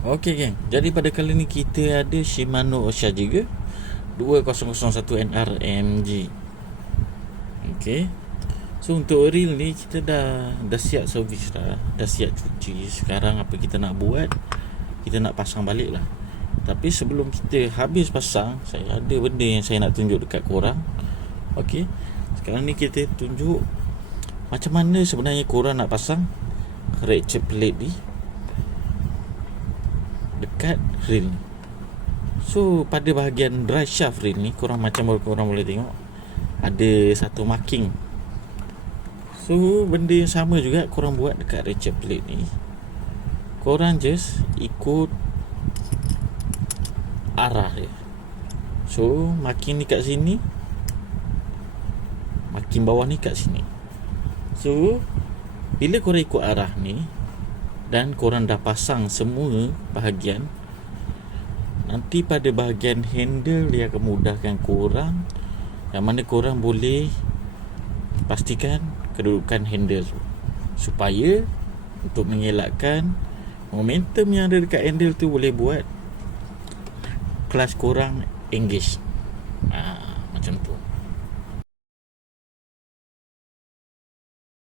Okey geng, jadi pada kali ni kita ada Shimano Osagiga 2001 NR AMG. Okey. So untuk reel ni kita dah siap servis dah siap cuci. Sekarang apa kita nak buat? Kita nak pasang balik lah. Tapi sebelum kita habis pasang, saya ada benda yang saya nak tunjuk dekat korang. Okey. Sekarang ni kita tunjuk macam mana sebenarnya korang nak pasang ratchet plate ni dekat reel. So pada bahagian dry shaft reel ni, korang boleh tengok ada satu marking. So benda yang sama juga korang buat dekat ratchet plate ni. Korang just ikut arah dia. So marking ni kat sini, marking bawah ni kat sini. So bila korang ikut arah ni dan korang dah pasang semua bahagian, nanti pada bahagian handle dia akan mudahkan korang, yang mana korang boleh pastikan kedudukan handle tu, supaya untuk mengelakkan momentum yang ada dekat handle tu boleh buat clutch korang engage. Macam tu.